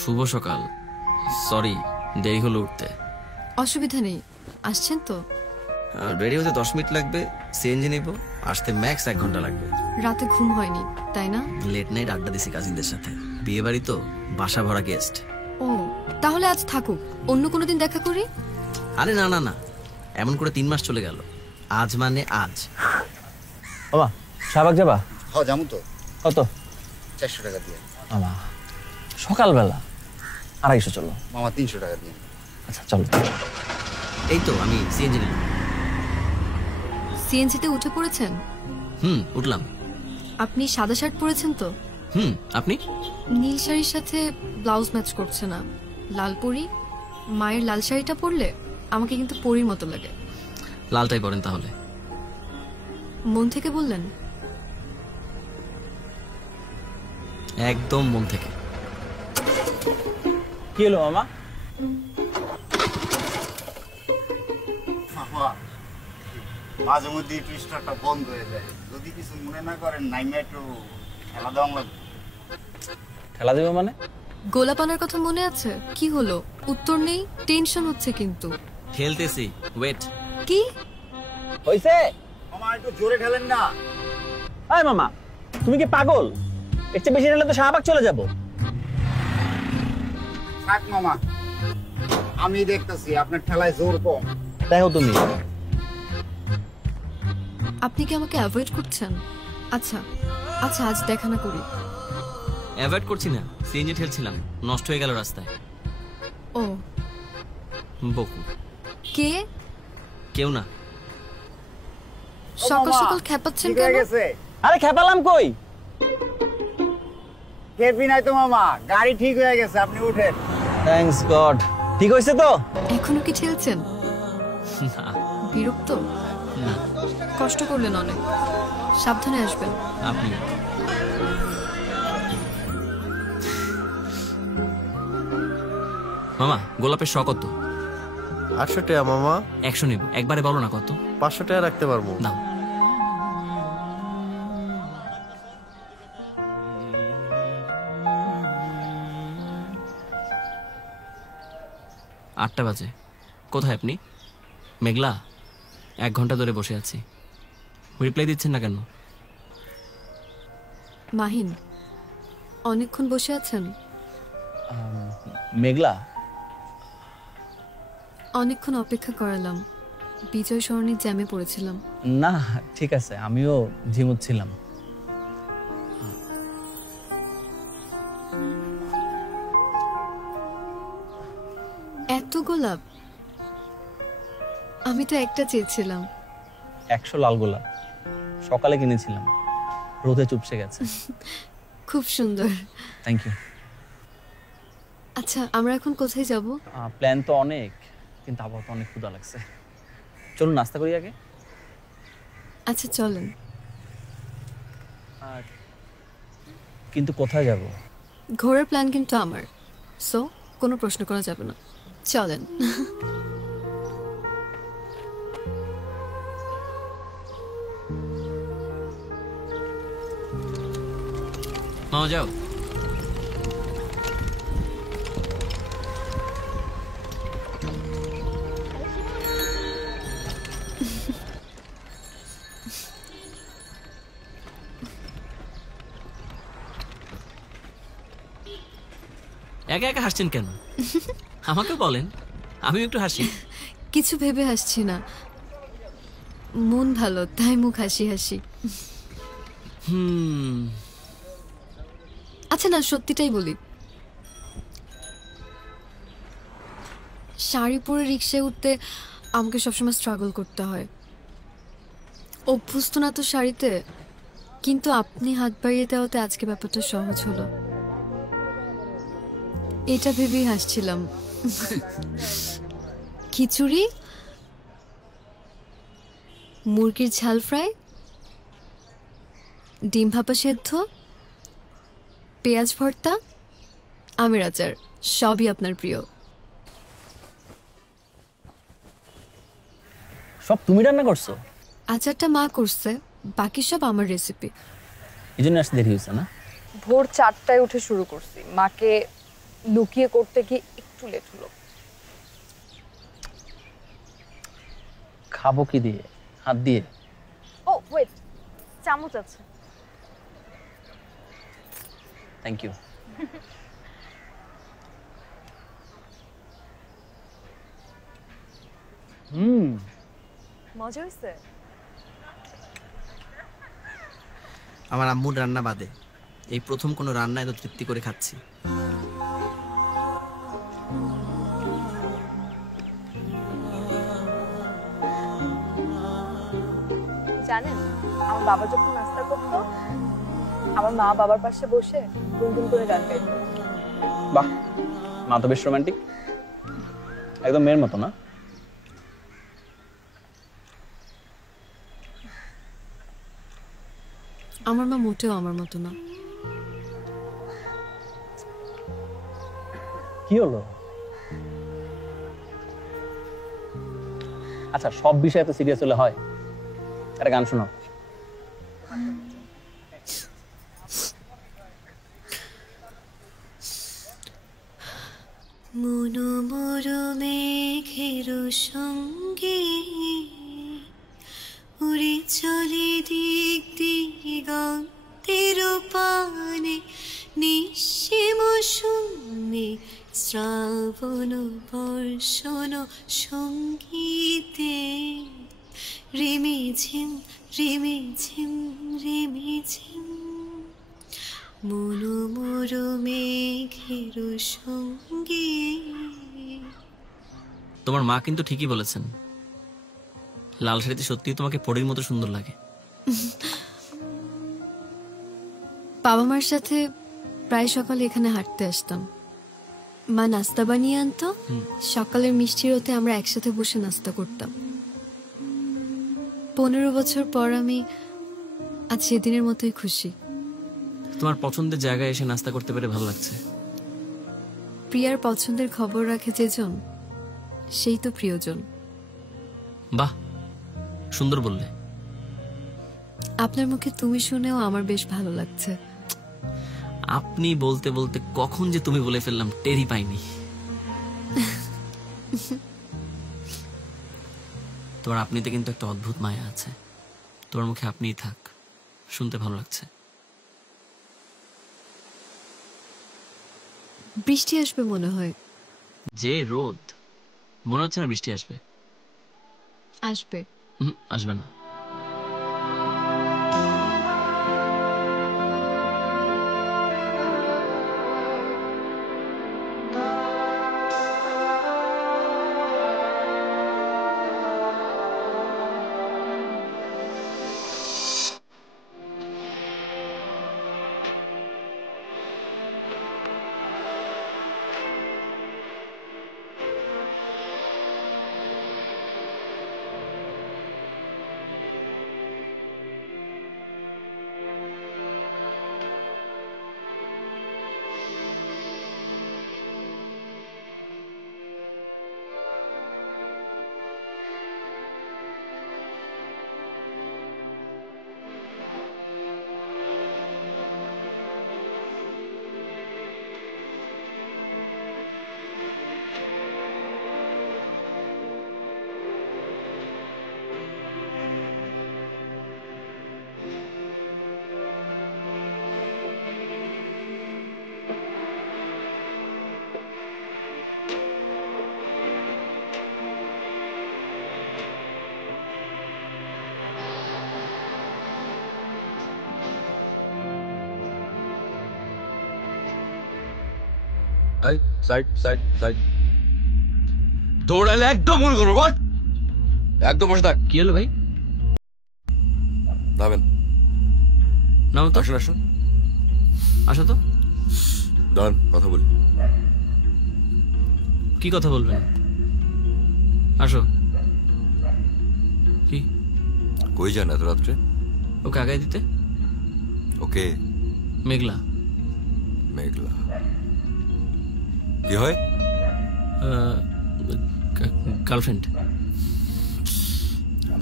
শুভ সকাল। সরি দেরি হলো উঠতে। অসুবিধা নেই, আসছেন তো? রেডি হতে 10 মিনিট লাগবে, সিএনজি নেব, আসতে ম্যাক্স 1 ঘন্টা লাগবে। রাতে ঘুম হয়নি তাই না? লেট নাইট আড্ডা দিছি কাজিনদের সাথে, বিয়ে বাড়ি তো, বাসা ভরা গেস্ট। ও তাহলে আজ থাকুক, অন্য কোনো দিন দেখা করি। আরে না না না, এমন করে 3 মাস চলে গেল, আজ মানে আজ। বাবা শাহবাগ যাবা? হ্যাঁ যাবো তো। কত? 400 টাকা দিয়ে। মামা সকালবেলা 250 চলো। মামা 300 টাকা দিয়ে। আচ্ছা চলো। এই তো আমি সিএনজি নিলাম। সিএনজিতে উঠে পড়েছেন? উঠলাম। আপনি সাদা শার্ট পরেছেন তো? আপনি? নীল শাড়ির সাথে ব্লাউজ ম্যাচ করছে না। লাল পরি, মায়ের লাল শাড়িটা পরলে আমাকে কিন্তু পরির মতো লাগে। লালটাই পরেন তাহলে। মন থেকে বললেন? একদম মন থেকে। কি হলো মামা? মাঝে মধ্যে একটু স্টারটা বন্ধ হয়ে যায়, যদি কিছু মনে না করেন নাইমা একটু খেলা দেওয়া লাগবে। খেলা দেবে মানে? গোলাপানার কথা মনে আছে? কি হলো? উত্তর নেই, টেনশন হচ্ছে কিন্তু। খেলতেছি, ওয়েট। কি হইছে? মামা একটু জোরে খেলেন না। এই মামা তুমি কি পাগল? এর চেয়ে বেশি খেলে তো শাহবাগ চলে যাব। থাক মামা, আমি দেখতেছি আপনার ঠেলায় জোর কম। দেখো তুমি। আপনি কি আমাকে অ্যাভয়েড করছেন? আচ্ছা আচ্ছা, আজ দেখা না করি। অ্যাভয়েড করছি না, সিএনজি ঠেলছিলাম, নষ্ট হয়ে গেল রাস্তায়। ও বকু। কে? কেউ না। সকাল সকাল খেপাচ্ছেন ঠিক হয়ে কেন? গেছে? আরে খেপালাম কই? খেপি নাই তো মামা, গাড়ি ঠিক হয়ে গেছে, আপনি উঠেন। Thanks god. ঠিক হইছে তো? এখনো কি ঠেলছেন? না বিরক্ত? না। কষ্ট করলেন অনেক, সাবধানে আসবেন। আপনি? মামা গোলাপের শ কত? 800 টাকা মামা। 100 নিব, একবারে বলো না কত। 500 টাকা রাখতে পারবো। দাও। আটটা বাজে, কোথায় আপনি? মেঘলা, 1 ঘন্টা ধরে বসে আছি, রিপ্লাই দিচ্ছেন না কেন? মাহিন, অনেকক্ষণ বসে আছেন? মেঘলা? অনেকক্ষণ অপেক্ষা করালাম, বিজয় সরণির জ্যামে পড়েছিলাম। না ঠিক আছে, আমিও ঝিমুচ্ছিলাম। এত গোলাপ? আমি তো একটা চেয়েছিলাম। 100 লাল গোলাপ সকালে কিনেছিলাম, রোদে চুপসে গেছে। খুব সুন্দর। Thank you. আচ্ছা আমরা এখন কোথায় যাব? প্ল্যান তো অনেক, কিন্তু আপাতত অনেক ক্ষুধা লাগছে। চলুন নাস্তা করি আগে। আচ্ছা চলেন। কিন্তু কোথায় যাব? ঘোরার প্ল্যান কিন্তু আমার, সো কোনো প্রশ্ন করা যাবে না, চলেন। মামা যাও। একা একা হাসছেন কেন? আমাকে বলেন, আমি একটু হাসি। কিছু ভেবে হাসছি না, মন ভালো তাই মুখ হাসি হাসি। আচ্ছা না, সত্যিটাই বলি, শাড়ি পরে রিক্সায় উঠতে আমাকে সবসময় স্ট্রাগল করতে হয়, অভ্যস্ত না তো শাড়িতে। কিন্তু আপনি হাত বাড়িয়ে দেওয়াতে আজকে ব্যাপারটা সহজ হলো, এটা ভেবেই হাসছিলাম। খিচুড়ি, মুরগির ঝাল ফ্রাই, ডিম ভাপা সেদ্ধ, পেঁয়াজ ভর্তা, আমের আচার, সবই আপনার প্রিয়। সব তুমি রান্না করছো? আচারটা মা করছে, বাকি সব আমার রেসিপি। এই জন্য আসতে দেরি হয়েছে না? ভোর 4টায় উঠে শুরু করছি, মাকে লুকিয়ে করতে গিয়ে একটু লেট হলো। খাবো কি দিয়ে? হাত দিয়ে? ও ওয়েট, চামচ আছে। Thank you. মজা হয়েছে? আমার আম্মুর রান্না বাদে এই প্রথম কোনো রান্না এত তৃপ্তি করে খাচ্ছি। জানেন, আমার বাবা যখন নাস্তা করতো, আমার মা বাবার পাশে বসে গুনগুন করে গান গাইতো। বাহ, মা তো বেশ রোমান্টিক, একদম মেয়ের মতো না? আমার মা মোটেও আমার মতো না। কি হলো? আচ্ছা, সব বিষয়ে তো সিরিয়াস হলে হয়? একটা গান শোনাও। মনোমর মেঘের সঙ্গে উড়ে চলে দিক দিগন্তের পানে, নিঃসীম শূন্যে শ্রাবণ বর্ষণ সঙ্গীতে, রিমি ঝিম রিমি ঝিম রিমি ঝিম, মনোমর মেঘের সঙ্গে। তোমার মা কিন্তু ঠিকই বলেছেন, লাল শাড়িতে সত্যিই তোমাকে পরীর মতো সুন্দর লাগে। বাবা মার সাথে প্রায় সকালে এখানে হাঁটতে আসতাম। মা নাস্তা বানিয়ে আনতো, সকালের মিষ্টি রোদে আমরা একসাথে বসে নাস্তা করতাম। 15 বছর পর আমি আজ সেদিনের মতোই খুশি। তোমার পছন্দের জায়গায় এসে নাস্তা করতে পেরে ভালো লাগছে। প্রিয়ার পছন্দের খবর রাখে যেজন, সেই তো প্রিয়জন। বাহ, সুন্দর বললে। আপনার মুখে তুমি শুনেও আমার বেশ ভালো লাগছে। আপনি বলতে বলতে কখন যে তুমি বলে ফেললাম টেরই পাইনি। তোমার আপনিতে কিন্তু একটা অদ্ভুত মায়া আছে। তোমার মুখে আপনিই থাক, শুনতে ভালো লাগছে। বৃষ্টি আসবে মনে হয়। যে রোদ, মনে হচ্ছে না বৃষ্টি আসবে। আসবে। আসবে না। সাইড সাইড সাইড, দৌড়ালে একদম মনে করবো, বল একদম বসে থাক। কি হলো ভাই? দাবেন নাও তো। আসুন আসুন, আসো তো। দাঁড়ান কথা বলি। কি কথা বলবেন? আসো। কি? কই যান এত রাত্রে? ওকে আগায় দিতে। ওকে? মেঘলা। মেঘলা কি হয়? গার্লফ্রেন্ড।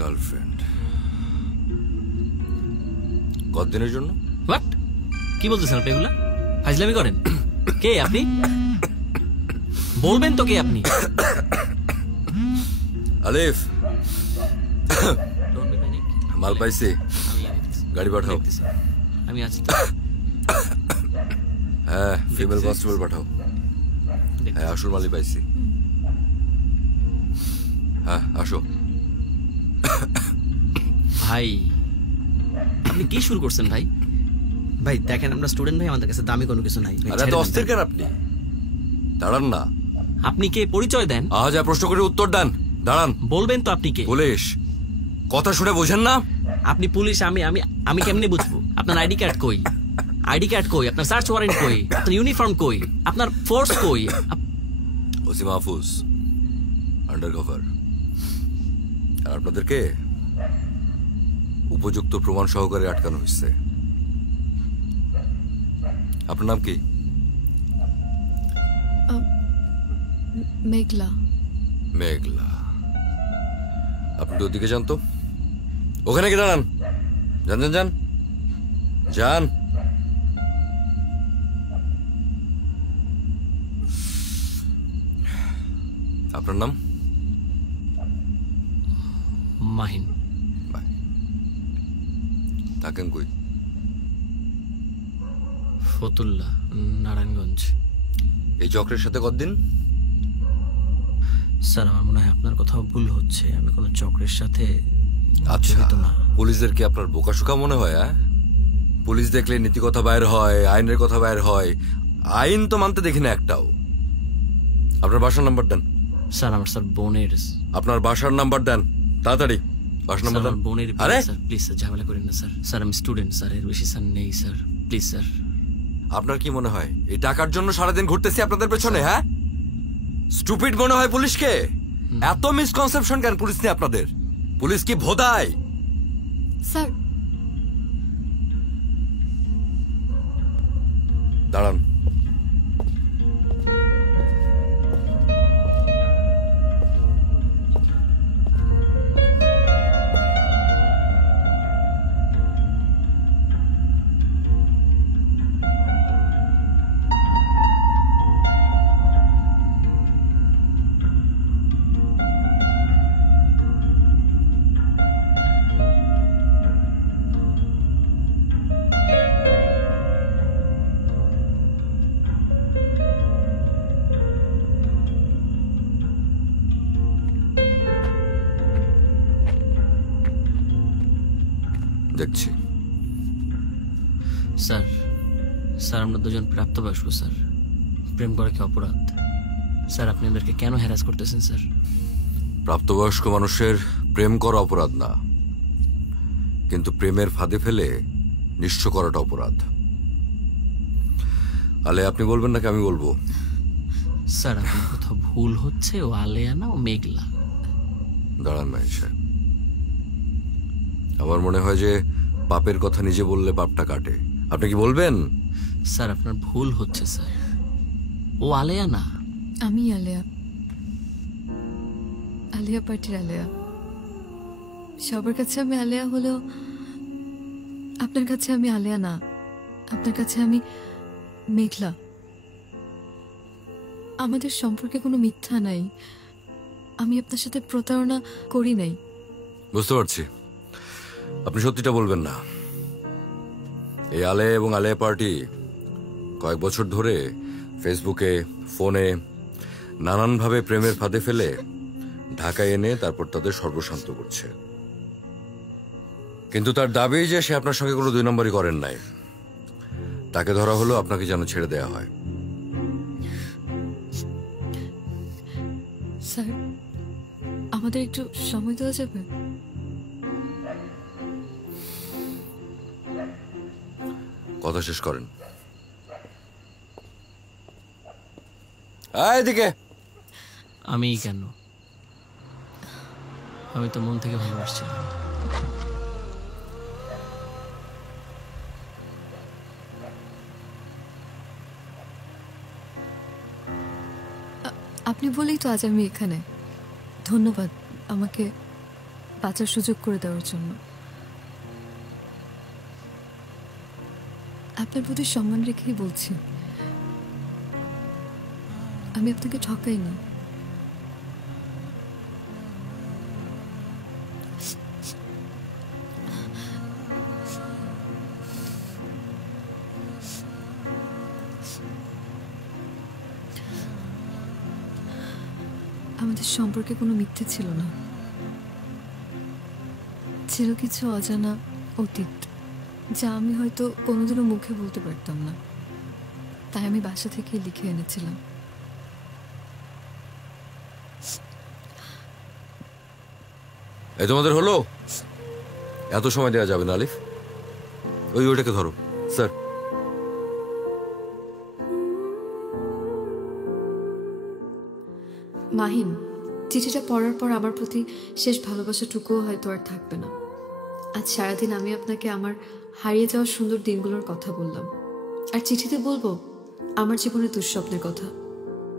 গার্লফ্রেন্ড? কতদিনের জন্য? হোয়াট? কি বলতেছেন আপনি এগুলা? ফাজলামি করেন? কে আপনি? বলবেন তো কে আপনি? আলিফ, Don't be panic. মাল পাইছি, আমি দেখতেছি। গাড়ি পাঠাও। দেখতেছি। আমি আছি তো। হ্যাঁ, ফিমেল কনস্টেবল পাঠাও। হ্যাঁ, আসল মালই পাইছি। হ্যাঁ, আসো। ভাই আপনি কি শুরু করছেন ভাই? ভাই দেখেন আমরা স্টুডেন্ট ভাই, আমাদের কাছে দামি কোনো কিছু নাই ভাই, আরে ছেড়ে তো দেন অস্থির ভাই। কেন আপনি? দাঁড়ান না। আপনি কে পরিচয় দেন? যা প্রশ্ন করে উত্তর দেন। দাঁড়ান। বলবেন তো আপনি কে? পুলিশ। কথা শুনে বোঝেন না? আপনি পুলিশ, আমি আমি আমি কেমনে বুঝবো? আপনার আইডি কার্ড কই? আইডি কার্ড কই? আপনার সার্চ ওয়ারেন্ট কই? আপনার ইউনিফর্ম কই? আপনার ফোর্স কই? OC Mahfuz, undercover. আর আপনাদেরকে উপযুক্ত প্রমাণ সহকারে আটকানো হয়েছে। আপনার নাম কি? মেঘলা। মেঘলা। আপনি তো ওদিকে যান তো, ওখানে কি দাঁড়ান। যান যান যান যান। আপনার নাম? মাহিন। থাকেন কই? ফতুল্লা, নারায়ণগঞ্জ। এই চক্রের সাথে কতদিন? স্যার আমার মনে হয় আপনার কোথাও ভুল হচ্ছে, আমি কোনো চক্রের সাথে আচ্ছা, জড়িত না। পুলিশদের কি আপনার বোকাশোকা মনে হয়? পুলিশ দেখলে নীতি কথা বাইর হয়, আইনের কথা বাইর হয়। আইন তো মানতে দেখি না একটাও। আপনার বাসার নাম্বার দেন। স্যার আমার স্যার বোনের। আপনার বাসার নাম্বার দেন তাড়াতাড়ি। বাসার নাম্বার দেন। বোনের। আরে স্যার প্লিজ স্যার ঝামেলা করেন না স্যার। স্যার আমি স্টুডেন্ট স্যার, এর বেশি স্যার নেই স্যার, প্লিজ স্যার। আপনার কি মনে হয় এই টাকার জন্য সারাদিন ঘুরতেছি আপনাদের পেছনে? হ্যাঁ, স্টুপিড মনে হয় পুলিশকে? এত মিসকনসেপশন কেন পুলিশ নিয়ে আপনাদের? পুলিশ কি ভোদায়? স্যার দাঁড়ান। দেখছি। স্যার স্যার আমরা দুজন প্রাপ্তবয়স্ক স্যার, প্রেম করা কি অপরাধ? স্যার আপনি আমাদেরকে কেন হ্যারাস করতেছেন স্যার? প্রাপ্তবয়স্ক মানুষের প্রেম করা অপরাধ না, কিন্তু প্রেমের ফাঁদে ফেলে নিঃস্ব করাটা অপরাধ। আলে আপনি বলবেন নাকি আমি বলবো? স্যার আপনার কোথাও ভুল হচ্ছে, ও আলেয়া না, ও মেঘলা। দাঁড়ান মাইন সাহেব, আমার মনে হয় যে পাপের কথা নিজে বললে পাপটা কাটে। আপনি কি বলবেন? স্যার আপনার ভুল হচ্ছে স্যার, ও আলেয়া না। আমি আলেয়া, আলিয়া পার্টির আলেয়া। সবার কাছে আমি আলেয়া হলেও আপনার কাছে আমি আলেয়া না, আপনার কাছে আমি মেঘলা। আমাদের সম্পর্কে কোনো মিথ্যা নাই, আমি আপনার সাথে প্রতারণা করি নাই। বুঝতে পারছি, আপনি সত্যিটা বলবেন না। এই আলে এবং আলেয়া পার্টি কয়েক বছর ধরে ফেসবুকে, ফোনে নানানভাবে প্রেমের ফাঁদে ফেলে ঢাকায় এনে তারপর তাদের সর্বশান্ত করছে। কিন্তু তার দাবি যে সে আপনার সঙ্গে কোনো দুই নম্বরই করেন নাই। তাকে ধরা হলো, আপনাকে যেন ছেড়ে দেয়া হয়। স্যার আমাদের একটু সময় দেওয়া যাবে? কথা শেষ করেন। এদিকে। আমি কেন? আমি তো মন থেকে ভালোবাসছিলাম। আপনি বলেই তো আজ আমি এখানে। ধন্যবাদ আমাকে বাঁচার সুযোগ করে দেওয়ার জন্য। আপনার প্রতি সম্মান রেখেই বলছি, আমি আপনাকে ঠকাইনি। আমাদের সম্পর্কে কোনো মিথ্যে ছিল না, ছিল কিছু অজানা অতীত যা আমি হয়তো কোনোদিনও মুখে বলতে পারতাম না, তাই আমি বাসা থেকে লিখে এনেছিলাম। এই তোমাদের হলো? এত সময় দেওয়া যাবে না আলিফ। ওইটাকে ধরো স্যার। মাহিন, চিঠিটা পড়ার পর আমার প্রতি শেষ ভালোবাসাটুকুও হয়তো আর থাকবে না। আজ সারাদিন আমি আপনাকে আমার হারিয়ে যাওয়া সুন্দর দিনগুলোর কথা বললাম, আর চিঠিতে বলবো আমার জীবনের দুঃস্বপ্নের কথা।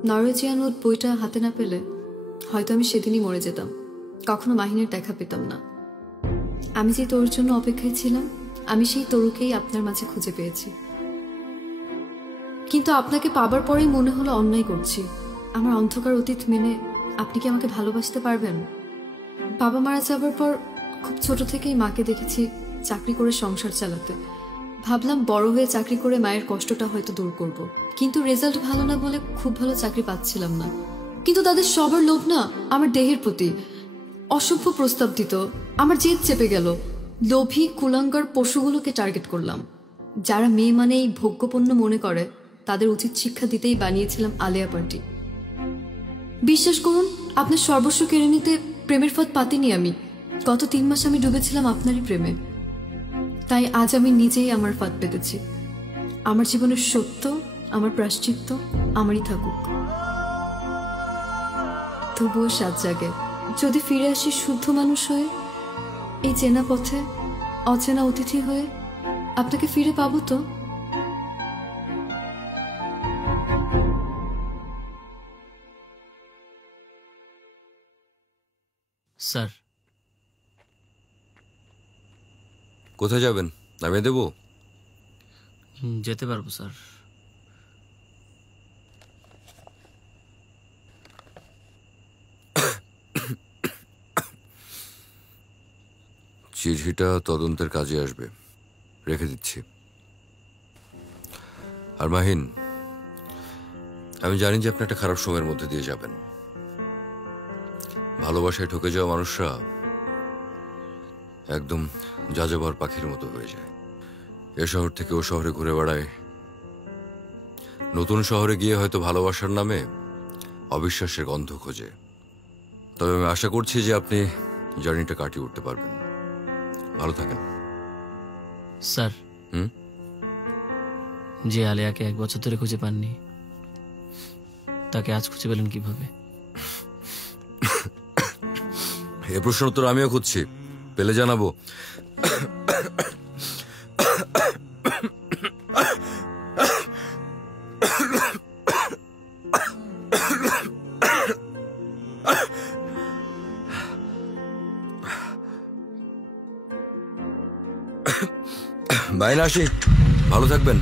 নরওয়েজিয়ান উড বইটা হাতে না পেলে হয়তো আমি সেদিনই মরে যেতাম, কখনো মাহিনের দেখা পেতাম না। আমি যে তোর জন্য অপেক্ষায় ছিলাম, আমি সেই তরুকেই আপনার মাঝে খুঁজে পেয়েছি। কিন্তু আপনাকে পাবার পরেই মনে হলো অন্যায় করছি। আমার অন্ধকার অতীত মেনে আপনি কি আমাকে ভালোবাসতে পারবেন? বাবা মারা যাবার পর খুব ছোট থেকেই মাকে দেখেছি চাকরি করে সংসার চালাতে। ভাবলাম বড় হয়ে চাকরি করে মায়ের কষ্টটা হয়তো দূর করব, কিন্তু রেজাল্ট ভালো না বলে খুব ভালো চাকরি পাচ্ছিলাম না। কিন্তু তাদের সবার লোভ না আমার দেহের প্রতি। অসভ্য প্রস্তাব দিত, আমার জেদ চেপে গেল। লোভী কুলাঙ্গার পশুগুলোকে টার্গেট করলাম। যারা মেয়ে মানেই ভোগ্যপণ্য মনে করে তাদের উচিত শিক্ষা দিতেই বানিয়েছিলাম আলেয়া পার্টি। বিশ্বাস করুন, আপনার সর্বস্ব কেড়ে নিতে প্রেমের ফাঁদ পাতিনি আমি। গত 3 মাস আমি ডুবেছিলাম আপনারই প্রেমে, তাই আজ আমি নিজেই আমার ফাঁদ পেতেছি। আমার জীবনের সত্য, আমার প্রায়শ্চিত্ত আমারই থাকুক। তবুও সাত জাগে, যদি ফিরে আসি শুদ্ধ মানুষ হয়ে, এই চেনা পথে অচেনা অতিথি হয়ে, আপনাকে ফিরে পাবো তো? স্যার, কোথায় যাবেন? নামিয়ে দেবো? যেতে পারবো স্যার। চিঠিটা তদন্তের কাজে আসবে, রেখে দিচ্ছি। আর মাহিন, আমি জানি যে আপনি একটা খারাপ সময়ের মধ্যে দিয়ে যাবেন। ভালোবাসায় ঠকে যাওয়া মানুষরা একদম যাযাবর পাখির মতো হয়ে যায়। এ শহর থেকে ও শহরে ঘুরে বেড়ায়, নতুন শহরে গিয়ে হয়তো ভালোবাসার নামে অবিশ্বাসের গন্ধ খোঁজে। তবে আমি আশা করছি যে আপনি জার্নিটা কাটিয়ে উঠতে পারবেন। ভালো থাকেন স্যার। যে আলিয়াকে 1 বছর ধরে খুঁজে পাননি, তাকে আজ খুঁজে পেলেন কিভাবে? এ প্রশ্ন উত্তর আমিও খুঁজছি, পেলে জানাবো। বাইরে আসি, ভালো থাকবেন।